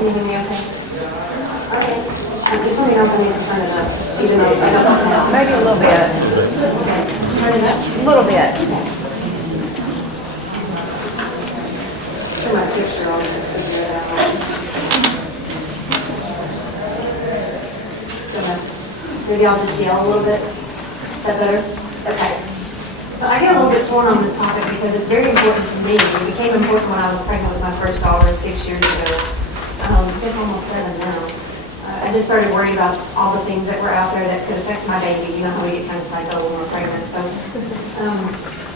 Can you hear me okay? Okay. Just let me know if I need to turn it up, even though I don't know. Maybe a little bit. Okay. Turn it up? A little bit. For my 6-year-old to figure it out. Maybe I'll just yell a little bit. Is that better? Okay. So I get a little bit torn on this topic because it's very important to me. It became important when I was pregnant with my first daughter 6 years ago. I guess almost 7 now. I just started worrying about all the things that were out there that could affect my baby. You know how we get kind of psycho when we're pregnant. So,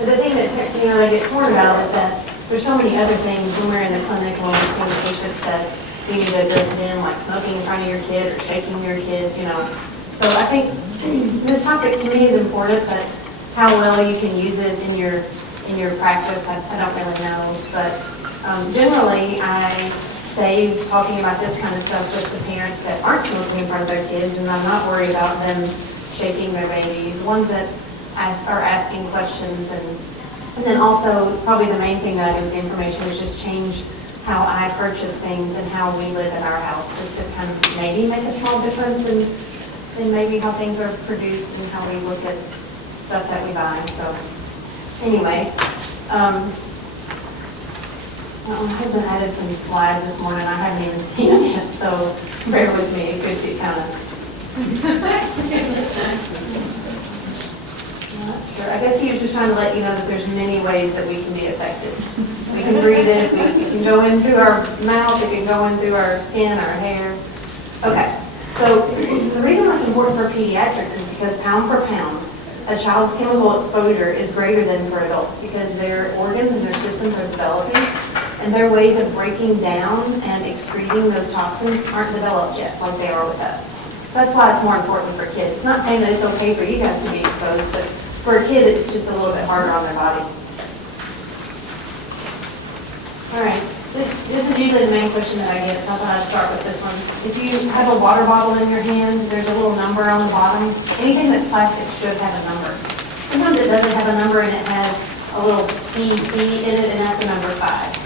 but the thing that I get torn about is that there's so many other things when we're in the clinic and when we're seeing patients that we need to address them, like smoking in front of your kid or shaking your kid, you know. So I think this topic to me is important, but how well you can use it in your practice, I don't really know. But generally, I say talking about this kind of stuff with the parents that aren't smoking in front of their kids, and I'm not worried about them shaking their babies. The ones that are asking questions, and then also probably the main thing that I do with the information is just change how I purchase things and how we live in our house, just to kind of maybe make a small difference in maybe how things are produced and how we look at stuff that we buy. So anyway, my husband added some slides this morning. I haven't even seen them yet, so bear with me. It could get kind of... Sure. I guess he was just trying to let you know that there's many ways that we can be affected. We can breathe it, it can go in through our mouth, it can go in through our skin, our hair. Okay, so the reason that's important for pediatrics is because pound for pound, a child's chemical exposure is greater than for adults because their organs and their systems are developing and their ways of breaking down and excreting those toxins aren't developed yet like they are with us. So that's why it's more important for kids. It's not saying that it's okay for you guys to be exposed, but for a kid, it's just a little bit harder on their body. All right, this is usually the main question that I get, so I thought I'd start with this one. If you have a water bottle in your hand, there's a little number on the bottom. Anything that's plastic should have a number. Sometimes it doesn't have a number and it has a little PP in it, and that's a number 5.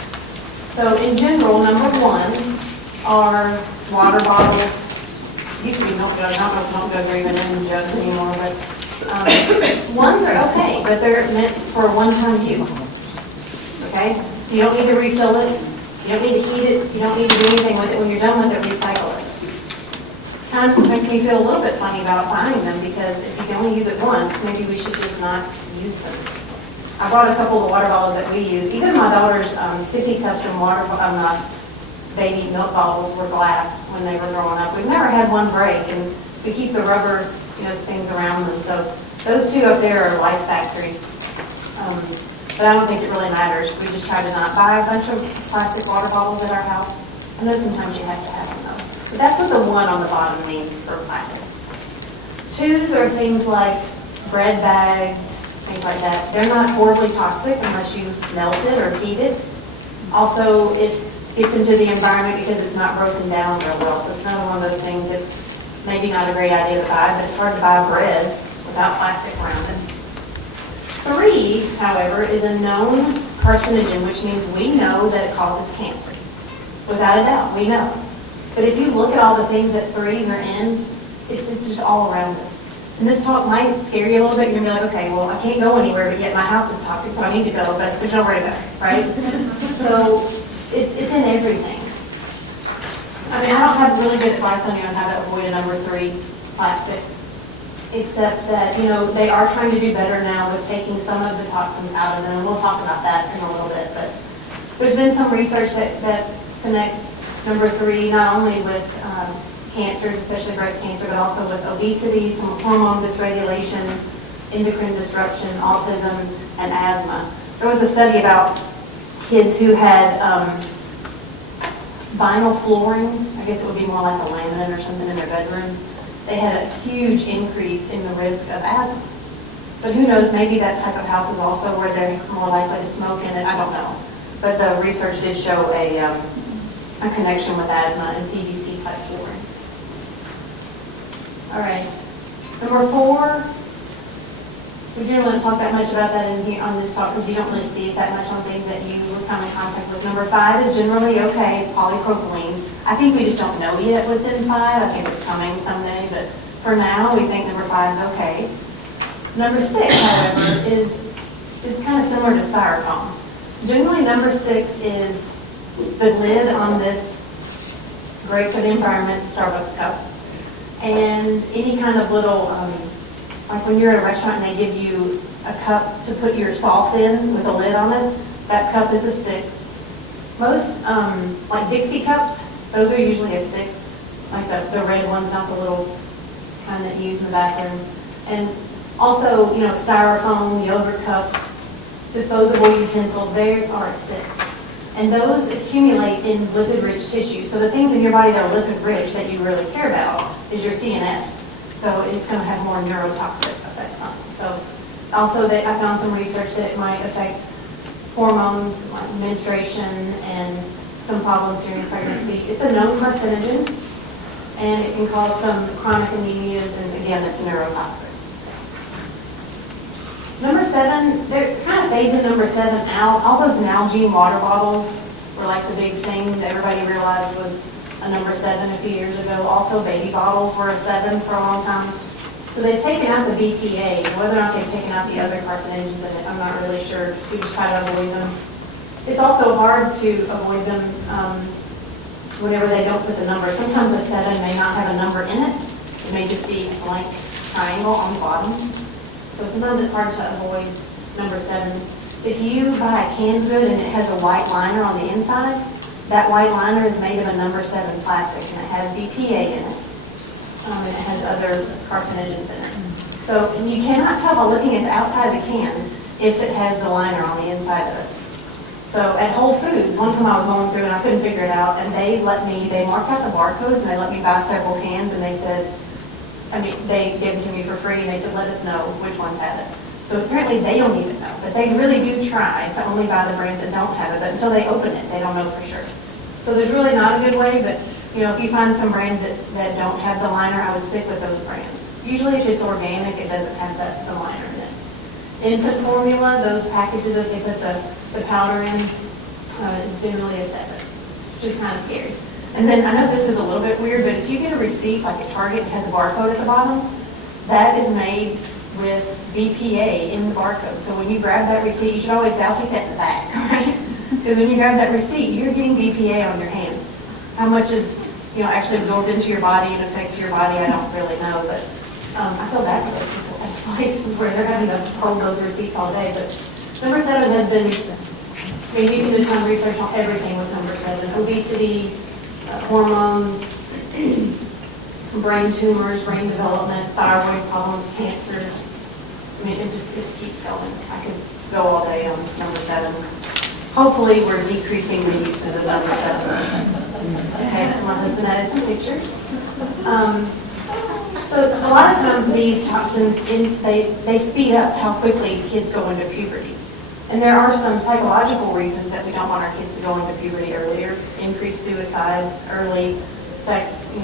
So in general, number 1s are water bottles. Used to be milk jugs. I don't know if milk jugs are even in jugs anymore, but 1s are okay, but they're meant for one-time use. Okay? So you don't need to refill it. You don't need to heat it. You don't need to do anything with it. When you're done with it, recycle it. Kind of makes me feel a little bit funny about buying them because if you can only use it once, maybe we should just not use them. I brought a couple of water bottles that we use. Even my daughter's sippy cups and baby milk bottles were glass when they were growing up. We've never had one break, and we keep the rubber, things around them. So those two up there are Life Factory. But I don't think it really matters. We just try to not buy a bunch of plastic water bottles at our house. I know sometimes you have to have them though. But that's what the 1 on the bottom means for plastic. 2s are things like bread bags, things like that. They're not horribly toxic unless you melt it or heat it. Also, it gets into the environment because it's not broken down real well. So it's not one of those things, it's maybe not a great idea to buy, but it's hard to buy bread without plastic around it. 3, however, is a known carcinogen, which means we know that it causes cancer. Without a doubt, we know. But if you look at all the things that 3s are in, it's just all around us. And this talk might scare you a little bit. You're going to be like, okay, well, I can't go anywhere, but yet my house is toxic, so I need to go, but there's nowhere to go, right? So it's in everything. I mean, I don't have really good advice on how to avoid a number 3 plastic. Except that, they are trying to do better now with taking some of the toxins out of them, and we'll talk about that in a little bit. But there's been some research that connects number 3 not only with cancers, especially breast cancer, but also with obesity, some hormone dysregulation, endocrine disruption, autism, and asthma. There was a study about kids who had vinyl flooring. I guess it would be more like a laminate or something in their bedrooms. They had a huge increase in the risk of asthma. But who knows, maybe that type of house is also where they're more likely to smoke in it. I don't know. But the research did show a connection with asthma and PVC type flooring. All right. Number 4, We generally don't talk that much about that in here on this talk because you don't really see it that much on things that you would come in contact with. Number 5 is generally okay, it's polypropylene. I think we just don't know yet what's in 5. I think it's coming someday, but for now, we think number 5 is okay. Number 6, however, is kind of similar to styrofoam. Generally, number 6 is the lid on this Great for the Environment Starbucks cup. And any kind of little, like when you're at a restaurant and they give you a cup to put your sauce in with a lid on it, that cup is a 6. Most, like Dixie cups, those are usually a 6, like the red ones, not the little kind that you use in the bathroom. And also, you know, styrofoam, yogurt cups, disposable utensils, they are a 6. And those accumulate in lipid-rich tissue. So the things in your body that are lipid-rich that you really care about is your CNS. So it's going to have more neurotoxic effects on it. So also I found some research that it might affect hormones, like menstruation, and some problems during pregnancy. It's a known carcinogen, and it can cause some chronic anemias, and again, it's neurotoxic. Number 7, they're kind of phasing number 7 out. All those Nalgene water bottles were like the big thing that everybody realized was a number 7 a few years ago. Also, baby bottles were a 7 for a long time. So they've taken out the BPA. Whether or not they've taken out the other carcinogens in it, I'm not really sure. We just try to avoid them. It's also hard to avoid them whenever they don't put the number. Sometimes a 7 may not have a number in it. It may just be a blank triangle on the bottom. So sometimes it's hard to avoid number 7s. If you buy a canned good and it has a white liner on the inside, that white liner is made of a number 7 plastic, and it has BPA in it. And it has other carcinogens in it. So you cannot tell by looking at the outside of the can if it has the liner on the inside of it. So at Whole Foods, one time I was going through and I couldn't figure it out, and they marked out the barcodes and they let me buy several cans, and they said, they gave them to me for free, and they said, let us know which ones have it. So apparently they don't even know, but they really do try to only buy the brands that don't have it, but until they open it, they don't know for sure. So there's really not a good way, but you know, if you find some brands that don't have the liner, I would stick with those brands. Usually if it's organic, it doesn't have the liner in it. Infant formula, those packages that they put the powder in, is generally a 7, which is kind of scary. And then I know this is a little bit weird, but if you get a receipt like at Target and has a barcode at the bottom, that is made with BPA in the barcode. So when you grab that receipt, you should always say, I'll take that in the back, right? Because when you grab that receipt, you're getting BPA on your hands. How much is, you know, actually absorbed into your body and affect your body, I don't really know, but I feel bad for those people at places where they're having to hold those receipts all day. But number 7 has been, you can just find research on everything with number 7. Obesity, hormones, brain tumors, brain development, thyroid problems, cancers. It keeps going. I could go all day on number 7. Hopefully, we're decreasing the uses of number 7. Okay, so my husband added some pictures. So a lot of times these toxins, they speed up how quickly kids go into puberty. And there are some psychological reasons that we don't want our kids to go into puberty earlier. Increased suicide, early sex,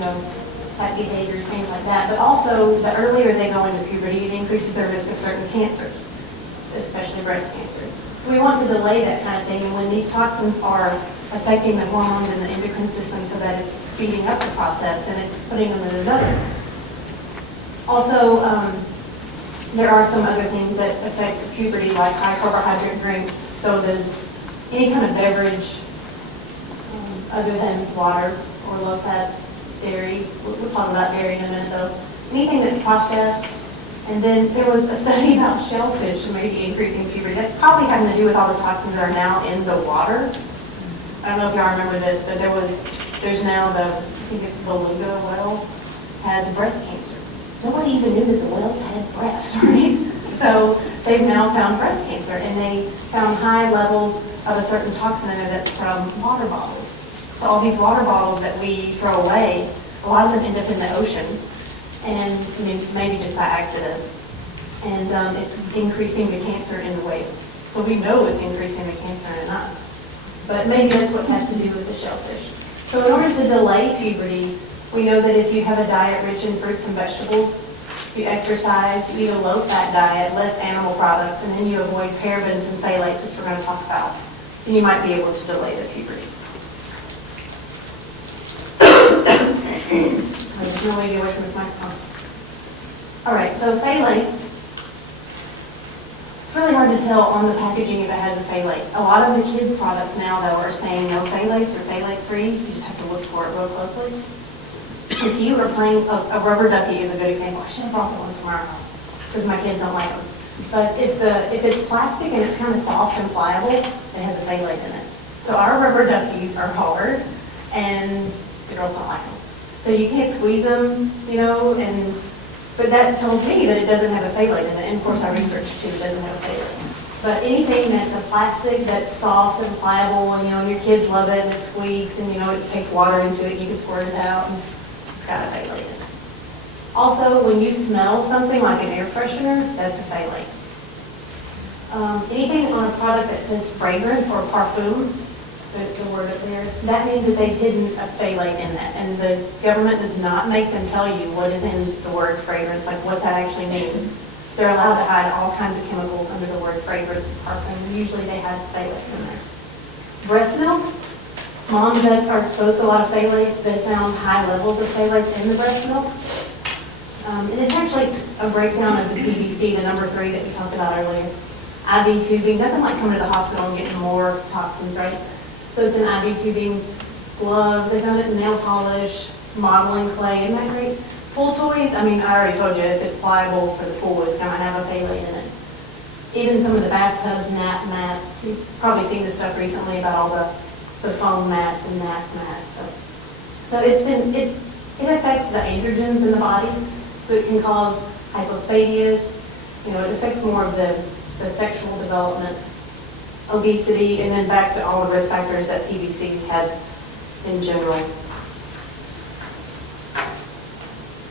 type behaviors, things like that. But also, the earlier they go into puberty, it increases their risk of certain cancers, especially breast cancer. So we want to delay that kind of thing. And when these toxins are affecting the hormones and the endocrine system so that it's speeding up the process and it's putting them at another risk. Also, there are some other things that affect puberty, like high carbohydrate drinks, sodas, any kind of beverage other than water or low-fat dairy. We'll talk about dairy in a minute, though. Anything that's processed. And then there was a study about shellfish maybe increasing puberty. That's probably having to do with all the toxins that are now in the water. I don't know if y'all remember this, but there's now I think it's beluga whale, has breast cancer. Nobody even knew that the whales had breasts, right? So they've now found breast cancer, and they found high levels of a certain toxin in there that's from water bottles. So all these water bottles that we throw away, a lot of them end up in the ocean, and maybe just by accident. And it's increasing the cancer in the whales. So we know it's increasing the cancer in us. But maybe that's what has to do with the shellfish. So in order to delay puberty, we know that if you have a diet rich in fruits and vegetables, you exercise, you eat a low-fat diet, less animal products, and then you avoid parabens and phthalates, which we're going to talk about, then you might be able to delay the puberty. There's no way to get away from this microphone. All right, so phthalates. It's really hard to tell on the packaging if it has a phthalate. A lot of the kids' products now, though, are saying no phthalates or phthalate-free. You just have to look for it real closely. If you are playing, a rubber ducky is a good example. I should have brought the ones from our house because my kids don't like them. But if it's plastic and it's kind of soft and pliable, it has a phthalate in it. So our rubber duckies are hard, and the girls don't like them. So you can't squeeze them, you know, but that tells me that it doesn't have a phthalate in it. And of course, our research too doesn't have a phthalate. But anything that's a plastic that's soft and pliable, and you know, and your kids love it, and it squeaks, and you know, it takes water into it, you can squirt it out, and it's got a phthalate in it. Also, when you smell something like an air freshener, that's a phthalate. Anything on a product that says fragrance or parfum, the word up there, that means that they've hidden a phthalate in that. And the government does not make them tell you what is in the word fragrance, like what that actually means. They're allowed to hide all kinds of chemicals under the word fragrance or parfum. Usually they have phthalates in there. Breast milk, moms that are exposed to a lot of phthalates, they found high levels of phthalates in the breast milk. And it's actually a breakdown of the PVC, the number 3 that we talked about earlier. IV tubing, nothing like coming to the hospital and getting more toxins, right? So it's an IV tubing, gloves, they found it in nail polish, modeling clay, isn't that great? Pool toys, I mean, I already told you, if it's pliable for the pool, it's going to have a phthalate in it. Even some of the bathtubs, nap mats, you've probably seen this stuff recently about all the foam mats and nap mats. So it affects the androgens in the body, so it can cause hypospadias, you know, it affects more of the sexual development, obesity, and then back to all the risk factors that PVCs had in general.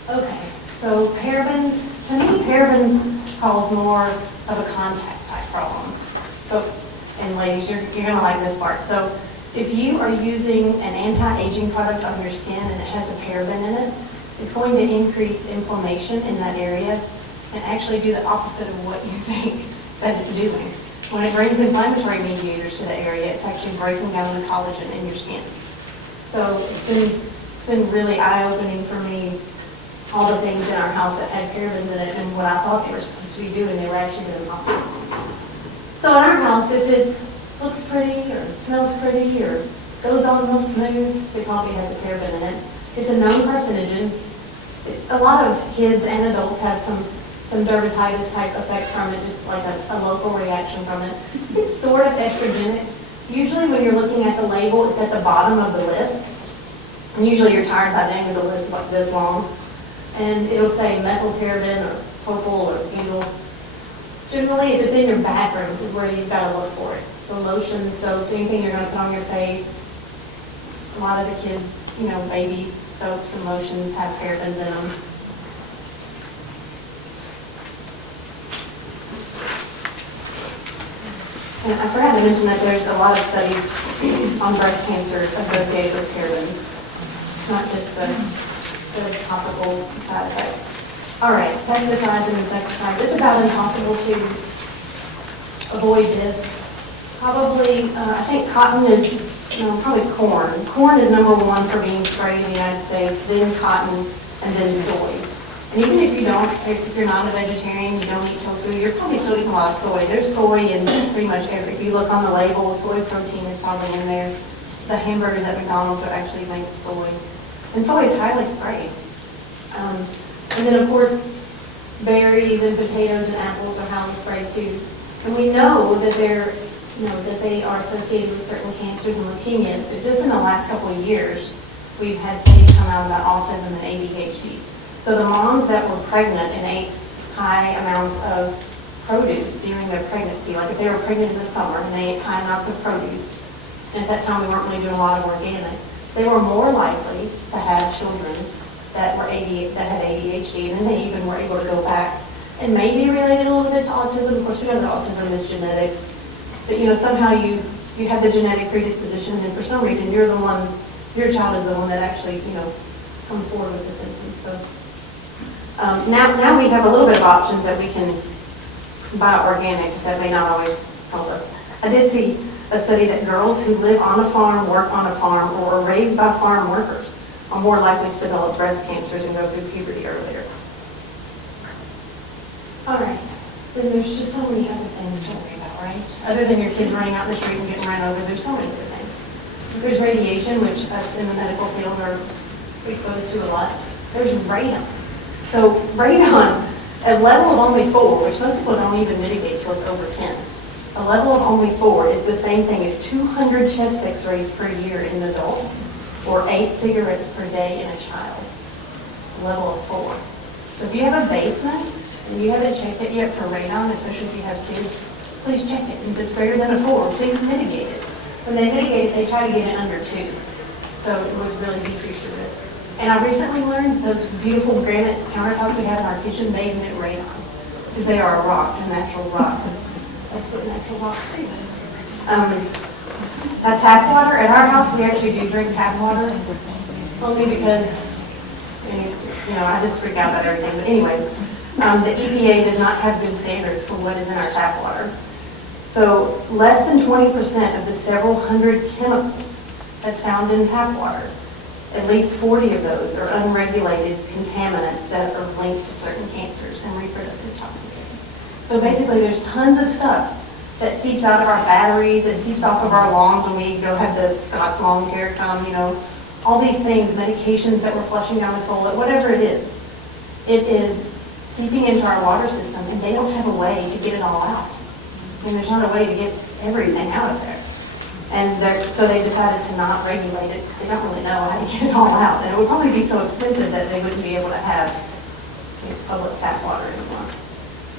Okay, so parabens, to me, parabens cause more of a contact type problem. So, and ladies, you're gonna like this part. So if you are using an anti-aging product on your skin and it has a paraben in it, it's going to increase inflammation in that area and actually do the opposite of what you think that it's doing. When it brings inflammatory mediators to the area, it's actually breaking down the collagen in your skin. So it's been really eye-opening for me, all the things in our house that had parabens in it and what I thought they were supposed to be doing, they were actually doing the opposite. So in our house, if it looks pretty or smells pretty or goes on real smooth, it probably has a paraben in it. It's a known carcinogen. A lot of kids and adults have some dermatitis type effects from it, just like a local reaction from it. It's sort of estrogenic. Usually when you're looking at the label, it's at the bottom of the list. And usually you're tired by then because the list is like this long. And it'll say methylparaben or propyl or butyl. Generally, if it's in your bathroom is where you've got to look for it. So lotions, soaps, anything you're going to put on your face. A lot of the kids, you know, baby soaps and lotions have parabens in them. And I forgot to mention that there's a lot of studies on breast cancer associated with parabens. It's not just the topical side effects. All right, pesticides and insecticides. It's about impossible to avoid this. Probably, I think cotton is, probably corn. Corn is number 1 for being sprayed in the United States, then cotton, and then soy. And even if you're not a vegetarian, you don't eat tofu, you're probably still eating a lot of soy. There's soy in pretty much if you look on the label, soy protein is probably in there. The hamburgers at McDonald's are actually made with soy. And soy is highly sprayed. And then of course, berries and potatoes and apples are highly sprayed too. And we know that that they are associated with certain cancers and leukemias, but just in the last couple of years, we've had studies come out about autism and ADHD. So the moms that were pregnant and ate high amounts of produce during their pregnancy, like if they were pregnant in the summer and they ate high amounts of produce, and at that time we weren't really doing a lot of organic, they were more likely to have children that had ADHD, and then they even were able to go back and maybe related a little bit to autism. Of course, we know that autism is genetic, but somehow you have the genetic predisposition, and for some reason your child is the one that actually comes forward with the symptoms. So Now we have a little bit of options that we can buy organic that may not always help us. I did see a study that girls who live on a farm, work on a farm, or are raised by farm workers are more likely to develop breast cancers and go through puberty earlier. All right, then there's just so many other things to worry about, right? Other than your kids running out in the street and getting run over, there's so many other things. There's radiation, which us in the medical field are exposed to a lot. There's radon. So radon, a level of only 4, which most people don't even mitigate till it's over 10. A level of only 4 is the same thing as 200 chest x-rays per year in an adult, or 8 cigarettes per day in a child. A level of 4. So if you have a basement and you haven't checked it yet for radon, especially if you have kids, please check it. If it's greater than a 4, please mitigate it. When they mitigate it, they try to get it under 2. So it would really decrease your risk. And I recently learned those beautiful granite countertops we have in our kitchen, they emit radon, because they are a rock, a natural rock. That's what natural rocks do. Tap water, at our house, we actually do drink tap water, only because, I just freak out about everything. But anyway, the EPA does not have good standards for what is in our tap water. So less than 20% of the several hundred chemicals that's found in tap water, at least 40 of those are unregulated contaminants that are linked to certain cancers and reproductive toxicities. So basically there's tons of stuff that seeps out of our batteries, it seeps off of our lawns when we go have the Scott's lawn care come, all these things, medications that we're flushing down the toilet, whatever it is seeping into our water system, and they don't have a way to get it all out. And there's not a way to get everything out of there. And so they decided to not regulate it because they don't really know how to get it all out. And it would probably be so expensive that they wouldn't be able to have public tap water anymore.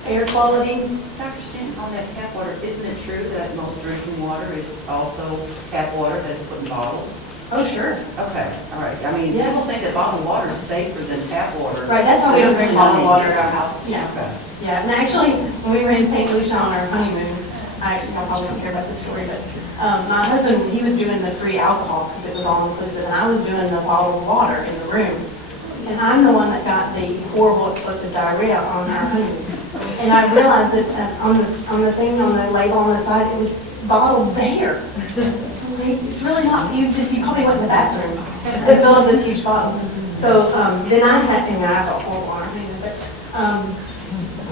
Air quality. Dr. Stan, on that tap water, isn't it true that most drinking water is also tap water that's put in bottles? Oh, sure. Okay, all right. I mean, Yeah. people think that bottled water is safer than tap water. Right, that's why we don't drink bottled water at our house. Yeah. Okay. Yeah, and actually, when we were in St. Lucia on our honeymoon, y'all probably don't care about this story, but my husband, he was doing the free alcohol because it was all inclusive, and I was doing the bottled water in the room. And I'm the one that got the horrible explosive diarrhea on our honeymoon. And I realized that on the thing, on the label on the side, it was bottled there. It's really not, you probably went to the bathroom and filled up this huge bottle. So then I have a whole arm, but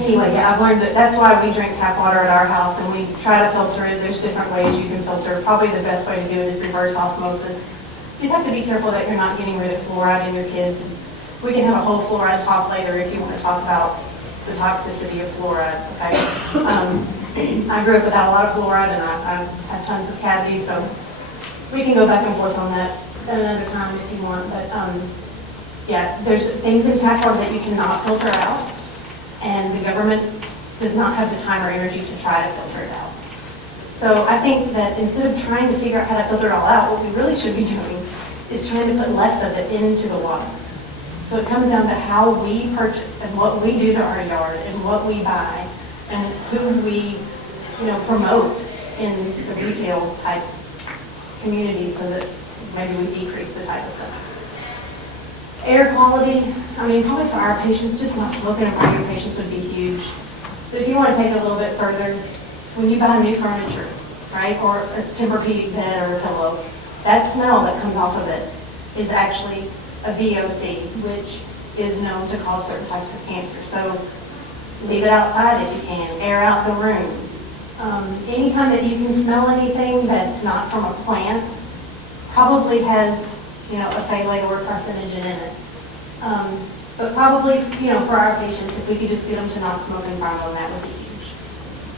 anyway, yeah, I've learned that's why we drink tap water at our house, and we try to filter it. There's different ways you can filter. Probably the best way to do it is reverse osmosis. You just have to be careful that you're not getting rid of fluoride in your kids. We can have a whole fluoride talk later if you want to talk about the toxicity of fluoride, okay? I grew up without a lot of fluoride, and I have tons of cavities, so we can go back and forth on that at another time if you want. But yeah, there's things in tap water that you cannot filter out, and the government does not have the time or energy to try to filter it out. So I think that instead of trying to figure out how to filter it all out, what we really should be doing is trying to put less of it into the water. So it comes down to how we purchase and what we do to our yard and what we buy and who we, promote in the retail type community so that maybe we decrease the type of stuff. Air quality, probably for our patients, just not smoking in front of your patients would be huge. So if you want to take it a little bit further, when you buy new furniture, right, or a Tempur-Pedic bed or a pillow, that smell that comes off of it is actually a VOC, which is known to cause certain types of cancer. So leave it outside if you can, air out the room. Anytime that you can smell anything that's not from a plant, probably has, a phthalate or carcinogen in it. But probably, for our patients, if we could just get them to not smoke in front of them, that would be huge.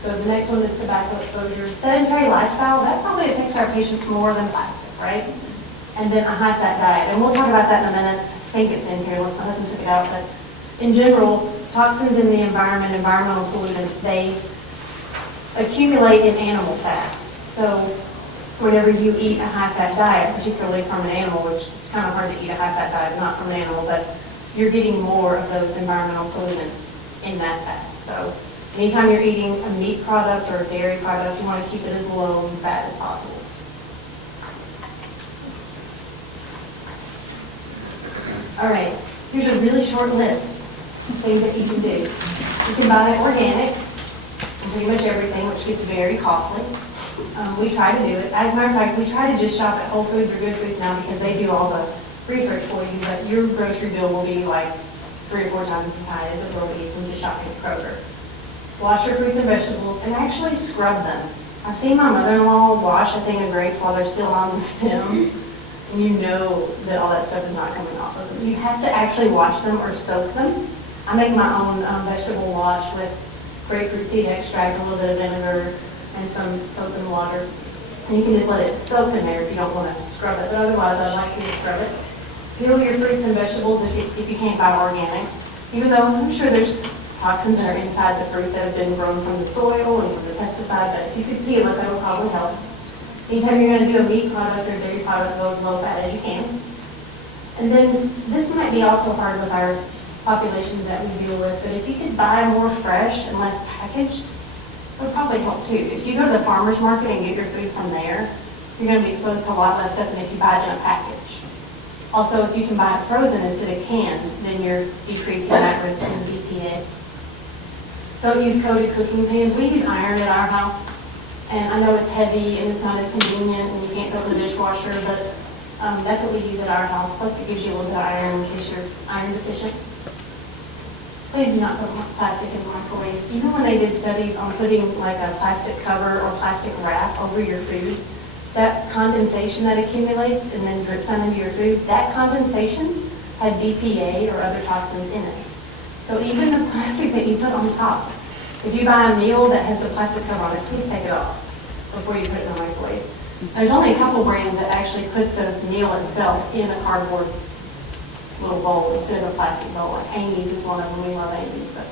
So the next one is tobacco exposure. Sedentary lifestyle, that probably affects our patients more than plastic, right? And then a high-fat diet. And we'll talk about that in a minute. I think it's in here, unless my husband took it out. But in general, toxins in the environment, environmental pollutants, they accumulate in animal fat. So whenever you eat a high-fat diet, particularly from an animal, which it's kind of hard to eat a high-fat diet, not from an animal, but you're getting more of those environmental pollutants in that fat. So anytime you're eating a meat product or a dairy product, you want to keep it as low in fat as possible. All right, here's a really short list. things that you can do. You can buy organic, and pretty much everything, which gets very costly. We try to do it. As a matter of fact, we try to just shop at Whole Foods or Good Foods now because they do all the research for you, but your grocery bill will be like 3 or 4 times as high as it will be from just shopping at Kroger. Wash your fruits and vegetables and actually scrub them. I've seen my mother-in-law wash a thing of grapes while they're still on the stem, and you know that all that stuff is not coming off of them. You have to actually wash them or soak them. I make my own vegetable wash with grapefruit seed extract, a little bit of vinegar, and some soap and water. And you can just let it soak in there if you don't want to scrub it, but otherwise I like you to scrub it. Peel your fruits and vegetables if you can't buy organic, even though I'm sure there's toxins that are inside the fruit that have been grown from the soil and from the pesticide, but if you could peel it, that would probably help. Anytime you're going to do a meat product or dairy product, go as low fat as you can. And then this might be also hard with our populations that we deal with, but if you could buy more fresh and less packaged, it would probably help too. If you go to the farmer's market and get your food from there, you're going to be exposed to a lot less stuff than if you buy it in a package. Also, if you can buy it frozen instead of canned, then you're decreasing that risk in BPA. Don't use coated cooking pans. We use iron at our house, and I know it's heavy and it's not as convenient and you can't throw it in the dishwasher, but that's what we use at our house. Plus, it gives you a little bit of iron in case you're iron deficient. Please do not put plastic in the microwave. Even when they did studies on putting like a plastic cover or plastic wrap over your food, that condensation that accumulates and then drips down into your food, that condensation had BPA or other toxins in it. So even the plastic that you put on top, if you buy a meal that has the plastic cover on it, please take it off before you put it in the microwave. There's only a couple brands that actually put the meal itself in a cardboard little bowl instead of a plastic bowl. Like Amy's is one of them. We love Amy's. But.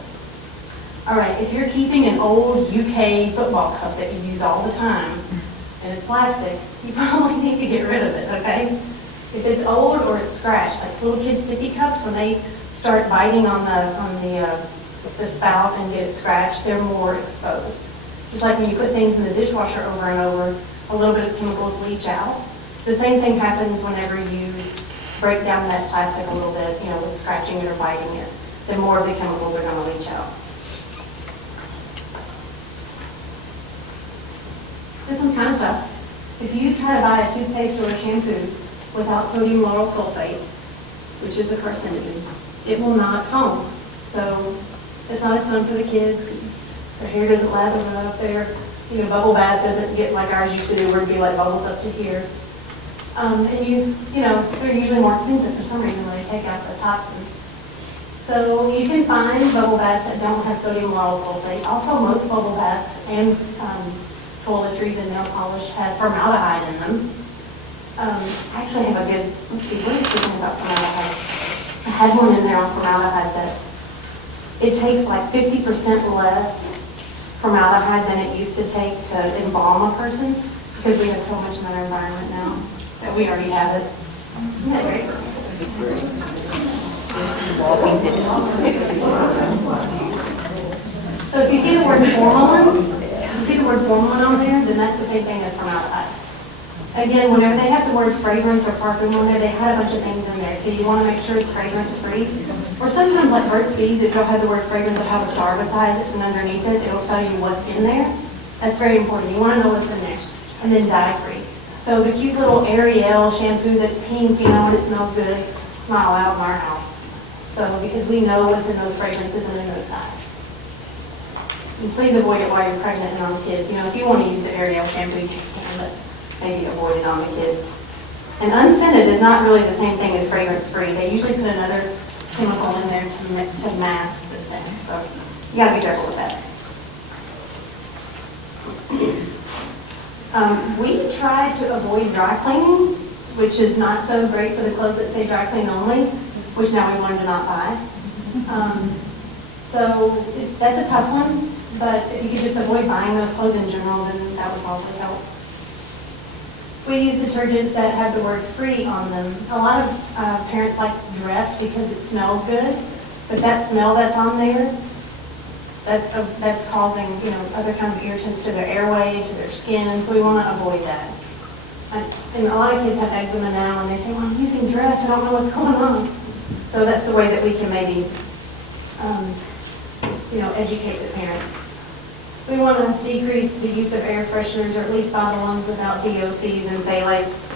All right, if you're keeping an old UK football cup that you use all the time and it's plastic, you probably need to get rid of it, okay? If it's old or it's scratched, like little kids' sippy cups, when they start biting on the spout and get it scratched, they're more exposed. Just like when you put things in the dishwasher over and over, a little bit of chemicals leach out. The same thing happens whenever you break down that plastic a little bit, with scratching it or biting it. Then more of the chemicals are going to leach out. This one's kind of tough. If you try to buy a toothpaste or a shampoo without sodium lauryl sulfate, which is a carcinogen, it will not foam. So it's not as fun for the kids because their hair doesn't lather up. Their bubble bath doesn't get like ours used to do, where it'd be like bubbles up to here. And they're usually more expensive for some reason when they take out the toxins. So you can find bubble baths that don't have sodium lauryl sulfate. Also, most bubble baths and toiletries and nail polish have formaldehyde in them. I actually have a good, let's see, what is the thing about formaldehyde? I had one in there on formaldehyde that it takes like 50% less formaldehyde than it used to take to embalm a person because we have so much in our environment now that we already have it. Isn't that great? So if you see the word formalin on there, then that's the same thing as formaldehyde. Again, whenever they have the word fragrance or perfume on there, they had a bunch of things in there. So you want to make sure it's fragrance-free. Or sometimes, like Burt's Bees, if you'll have the word fragrance, it'll have a star beside it, and underneath it, it'll tell you what's in there. That's very important. You want to know what's in there. And then dye-free. So the cute little Ariel shampoo that's pink, and it smells good, it's not allowed in our house. So because we know what's in those fragrances and in those dyes. And please avoid it while you're pregnant and on kids. If you want to use the Ariel shampoo, you can, but maybe avoid it on the kids. And unscented is not really the same thing as fragrance-free. They usually put another chemical in there to mask the scent. So you got to be careful with that. We try to avoid dry cleaning, which is not so great for the clothes that say dry clean only, which now we've learned to not buy. That's a tough one, but if you could just avoid buying those clothes in general, then that would probably help. We use detergents that have the word free on them. A lot of parents like Dreft because it smells good, but that smell that's on there, that's causing other kinds of irritants to their airway, to their skin, so we want to avoid that. And a lot of kids have eczema now, and they say, well, I'm using Dreft, I don't know what's going on. So that's the way that we can maybe educate the parents. We want to decrease the use of air fresheners, or at least buy the ones without DOCs and phthalates.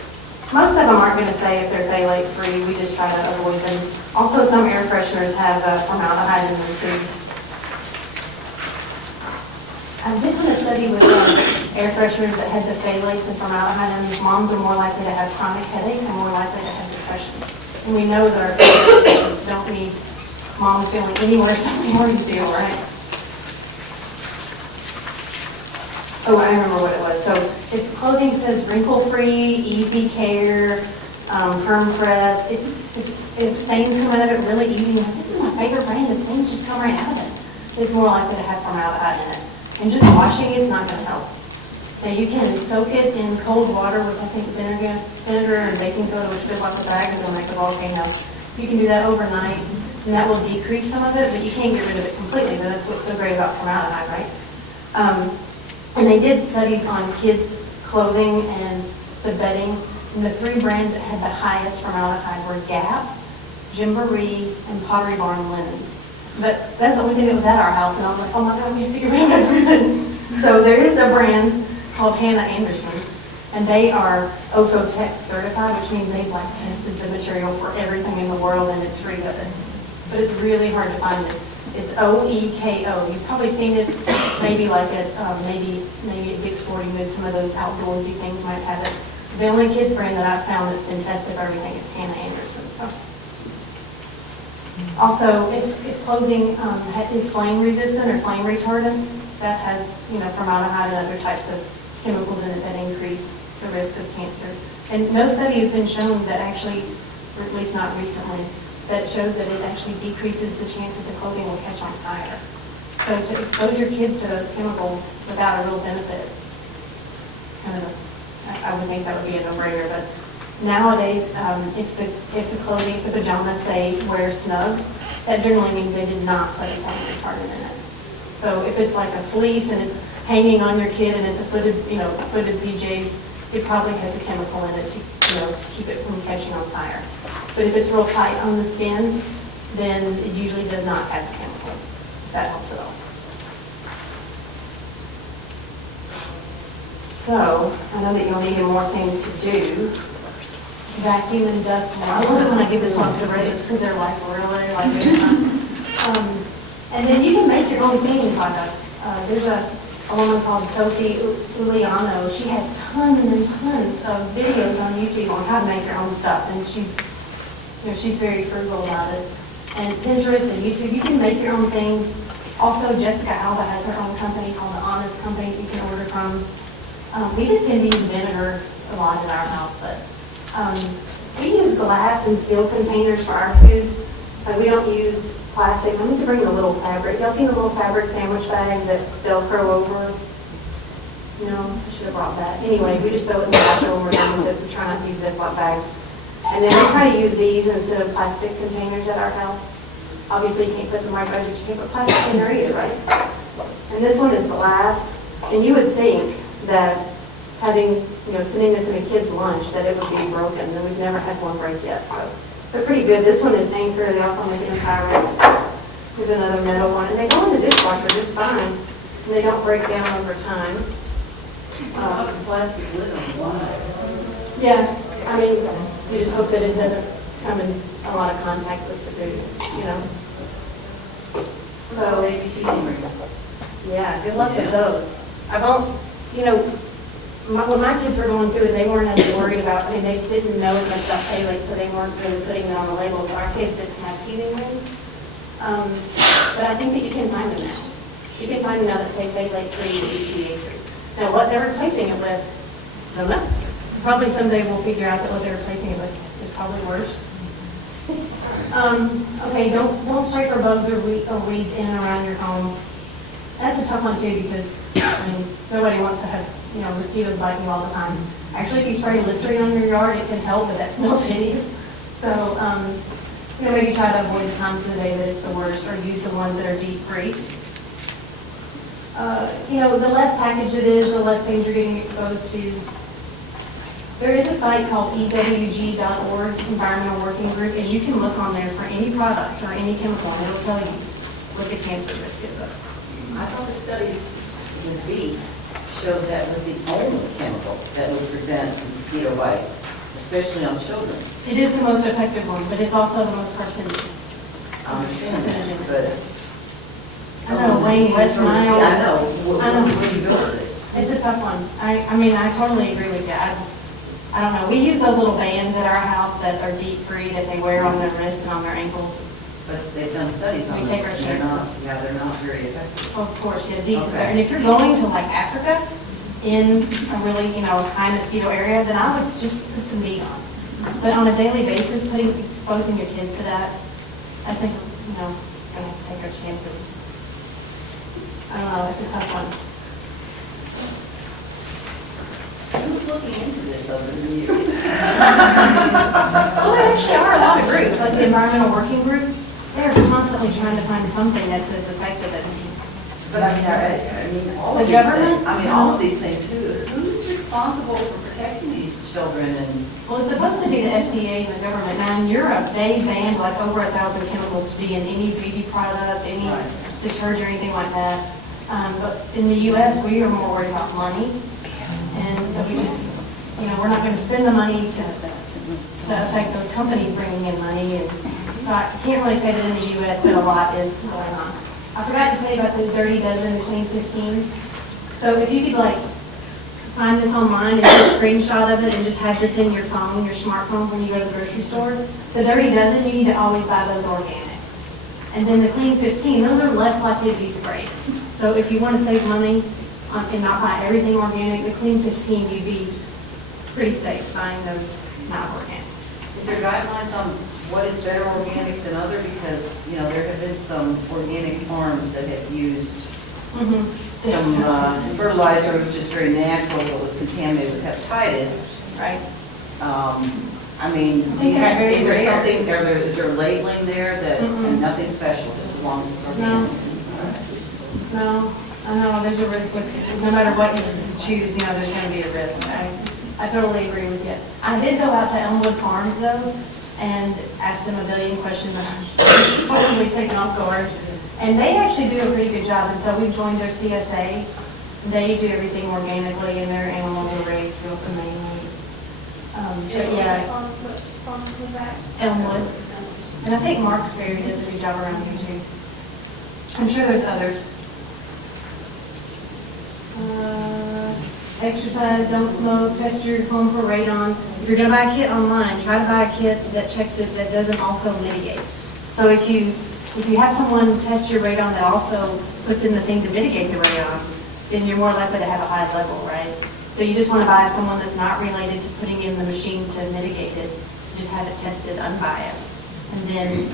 Most of them aren't going to say if they're phthalate free, we just try to avoid them. Also, some air fresheners have formaldehyde in them too. I did run a study with air fresheners that had the phthalates and formaldehyde in them. Moms are more likely to have chronic headaches and more likely to have depression. And we know that our patients don't need moms feeling any worse than we already feel, right? Oh, I remember what it was. So if clothing says wrinkle-free, easy care, perm press, if stains come out of it really easy, this is my favorite brand, the stains just come right out of it. It's more likely to have formaldehyde in it. And just washing it's not going to help. Now you can soak it in cold water with, I think, vinegar and baking soda, which fills up the bag is going to make a volcano. You can do that overnight, and that will decrease some of it, but you can't get rid of it completely. But that's what's so great about formaldehyde, right? And they did studies on kids' clothing and the bedding, and the 3 brands that had the highest formaldehyde were Gap, Gymboree, and Pottery Barn linens. But that's the only thing that was at our house, and I'm like, oh my God, we have to get rid of everything. So there is a brand called Hannah Anderson, and they are Oeko-Tex certified, which means they've like tested the material for everything in the world, and it's free of it. But it's really hard to find it. It's OEKO. You've probably seen it maybe like at maybe at Dick's Sporting Goods. Some of those outdoorsy things might have it. The only kids brand that I've found that's been tested for everything is Hannah Anderson. So, also, if clothing is flame resistant or flame retardant, that has formaldehyde and other types of chemicals in it that increase the risk of cancer. And no study has been shown that actually, or at least not recently, that shows that it actually decreases the chance that the clothing will catch on fire. So to expose your kids to those chemicals without a real benefit, I would think that would be a no-brainer. But nowadays, if the clothing, if the pajamas say wear snug, that generally means they did not put a flame retardant in it. So if it's like a fleece and it's hanging on your kid and it's a footed PJs, it probably has a chemical in it to keep it from catching on fire. But if it's real tight on the skin, then it usually does not have the chemical, if that helps at all. So, I know that you'll need more things to do. Vacuum and dust. I love it when I give this one to the residents because they're like, really? Like, and then you can make your own cleaning products. There's a woman called Sophie Uliano. She has tons and tons of videos on YouTube on how to make your own stuff, and she's very frugal about it. And Pinterest and YouTube, you can make your own things. Also, Jessica Alba has her own company called The Honest Company you can order from. We just tend to use vinegar a lot in our house, but we use glass and steel containers for our food. We don't use plastic. I need to bring the little fabric. Y'all seen the little fabric sandwich bags that Velcro over? No, I should have brought that. Anyway, we just throw it in the washer when we're done with it. We try not to use Ziploc bags. And then we try to use these instead of plastic containers at our house. Obviously, you can't put them right by, but you can't put plastic in there either, right? And this one is glass. And you would think that having, sending this in a kid's lunch, that it would be broken. And we've never had one break yet. So they're pretty good. This one is Anchor. They also make it in Pyrex. Here's another metal one. And they go in the dishwasher just fine. And they don't break down over time. Plastic lid on glass. Yeah. I mean, you just hope that it doesn't come in a lot of contact with the food, So, baby feeding rings. Yeah, good luck with those. When my kids were going through it, they weren't as worried about, they didn't know as much about phthalate, so they weren't really putting it on the label, so our kids didn't have teething rings. But I think that you can find them now. You can find them now that say phthalate-free, BPA-free. Now, what they're replacing it with, I don't know. Probably someday we'll figure out that what they're replacing it with is probably worse. Okay, don't spray for bugs or weeds in and around your home. That's a tough one too because nobody wants to have mosquitoes biting you all the time. Actually, if you spray Listerine on your yard, it can help, but that smells hideous. So maybe try to avoid the times of the day that it's the worst, or use the ones that are deep free. The less packaged it is, the less things you're getting exposed to. There is a site called EWG.org, Environmental Working Group, and you can look on there for any product or any chemical, and it'll tell you. what the cancer risk is of. I thought the studies in the beet showed that was the only chemical that would prevent mosquito bites, especially on children. It is the most effective one, but it's also the most carcinogenic. I understand that, but. I know, Wayne, West Nile. I know, I know. what do you build this? It's a tough one. I mean, I totally agree with you. I don't know. We use those little bands at our house that are deep free that they wear on their wrists and on their ankles. But they've done studies on We this. take our and they're not- chances. Yeah, they're not very effective. Of course, yeah, deep. Okay. And if you're going to like Africa in a really, high mosquito area, then I would just put some meat on. But on a daily basis, exposing your kids to that, I think, gonna have to take our chances. I don't know, it's a tough one. Who's looking into this other than you? Well, there actually are a lot of groups, like the Environmental Working Group. They're constantly trying to find something that's as effective as But I mean, all The of these government? things, all of these things, who's responsible for protecting these children and? Well, it's supposed to be the FDA and the government. Now, in Europe, they banned like over 1,000 chemicals to be in any beauty product, any Right. detergent, or anything like that. But in the U.S., we are more worried about money. And so we just, we're not going to spend the money to affect those companies bringing in money. And so I can't really say that in the U.S. that a lot is going on. I forgot to tell you about the Dirty Dozen, the Clean 15. So if you could find this online and take a screenshot of it and just have this in your phone, your smartphone when you go to the grocery store. The Dirty Dozen, you need to always buy those organic. And then the Clean 15, those are less likely to be sprayed. So if you want to save money and not buy everything organic, the Clean 15, you'd be pretty safe buying those not organic. Is there guidelines on what is better organic than other? Because, there have been some organic farms that have used some fertilizer, which is very natural, but was contaminated with hepatitis. Right. I mean, think that's very is there rare. something, is there labeling there that, and nothing special, just as long as it's organic? No, I know, there's a risk with, no matter what you choose, there's going to be a risk. I totally agree with you. I did go out to Elmwood Farms, though, and ask them a billion questions. I'm totally taken off guard. And they actually do a pretty good job, and so we've joined their CSA. They do everything organically, and their animals are raised real humanely. But yeah, Elmwood. And I think Mark's Ferry does a good job around here, too. I'm sure there's others. Exercise, don't smoke, test your home for radon. If you're going to buy a kit online, try to buy a kit that checks it, that doesn't also mitigate. So if you have someone test your radon that also puts in the thing to mitigate the radon, then you're more likely to have a high level, right? So you just want to buy someone that's not related to putting in the machine to mitigate it. Just have it tested unbiased. And then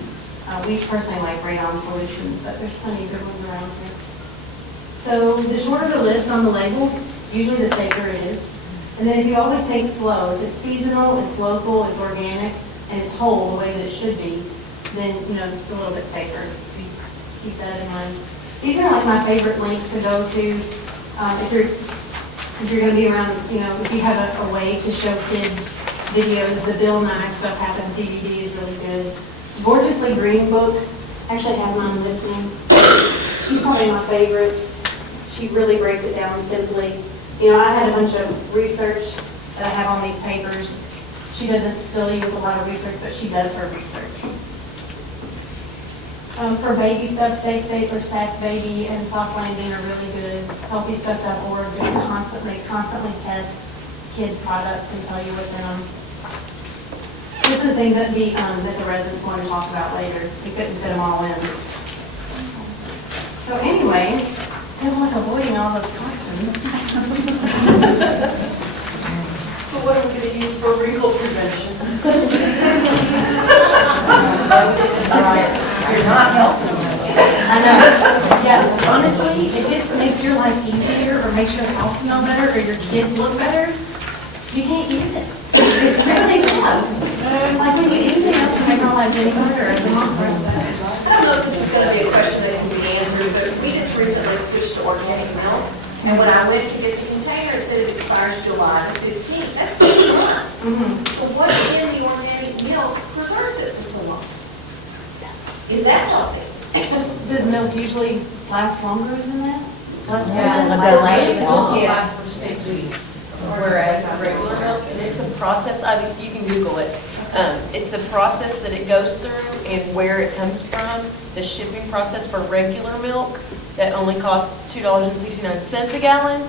we personally like radon solutions, but there's plenty of good ones around here. So the shorter the list on the label, usually the safer it is. And then if you always think slow, if it's seasonal, it's local, it's organic, and it's whole the way that it should be, then it's a little bit safer. Keep that in mind. These are like my favorite links to go to if you're going to be around. If you have a way to show kids videos, the Bill Nye Stuff Happens DVD is really good. Gorgeously Green book. Actually, I have mine with me. She's probably my favorite. She really breaks it down simply. I had a bunch of research that I have on these papers. She doesn't fill you with a lot of research, but she does her research. For baby stuff, Safe Paper, Safe Baby, and Soft Landing are really good. HealthyStuff.org just constantly test kids' products and tell you what's in them. This is things that the residents want to talk about later. We couldn't fit them all in. So anyway, good luck avoiding all those toxins. So what are we going to use for wrinkle prevention? You're not helping. I know. Yeah, honestly, if it makes your life easier or makes your house smell better or your kids look better, you can't use it. It's really tough. Like when you do anything else to make our lives any better, it's not right. I don't know if this is going to be a question that can be answered, but we just recently switched to organic milk. And when I went to get the container, it said it expires July the 15th. That's next month. So what in the organic milk preserves it for so long? Is that healthy? Does milk usually last longer than that? Less than Yeah, that? the lamb milk Yeah. lasts for 6 weeks, whereas the regular milk, and it's a process, you can Google it. It's the process that it goes through and where it comes from, the shipping process for regular milk that only costs $2.69 a gallon.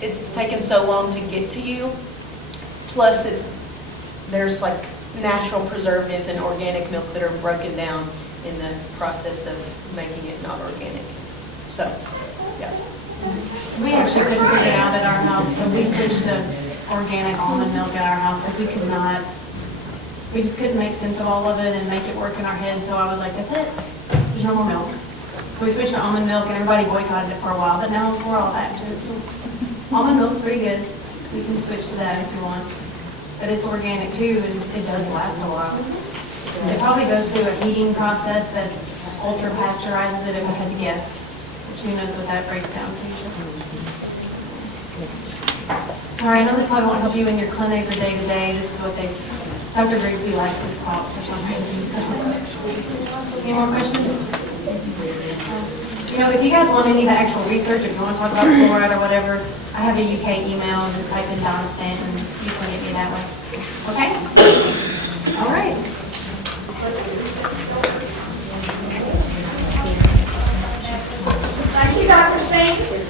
It's taken so long to get to you, plus there's like natural preservatives in organic milk that are broken down in the process of making it not organic. So, yeah. We actually couldn't figure it out at our house, so we switched to organic almond milk at our house because we just couldn't make sense of all of it and make it work in our head. So I was like, that's it, there's no more milk. So we switched to almond milk and everybody boycotted it for a while, but now we're all back to it. So almond milk's pretty good. We can switch to that if you want. But it's organic too, and it does last a while. It probably goes through a heating process that ultra pasteurizes it, if I had to guess. Which who knows what that breaks down to. Sorry, I know this probably won't help you in your clinic or day to day. This is what Dr. Grigsby likes this talk for some reason. So. Any more questions? You know, if you guys want any of the actual research, if you want to talk about fluoride or whatever, I have a UK email, just type in Donna Stanton, you can get me that way. Okay? All right. Thank you, Dr. Spinks.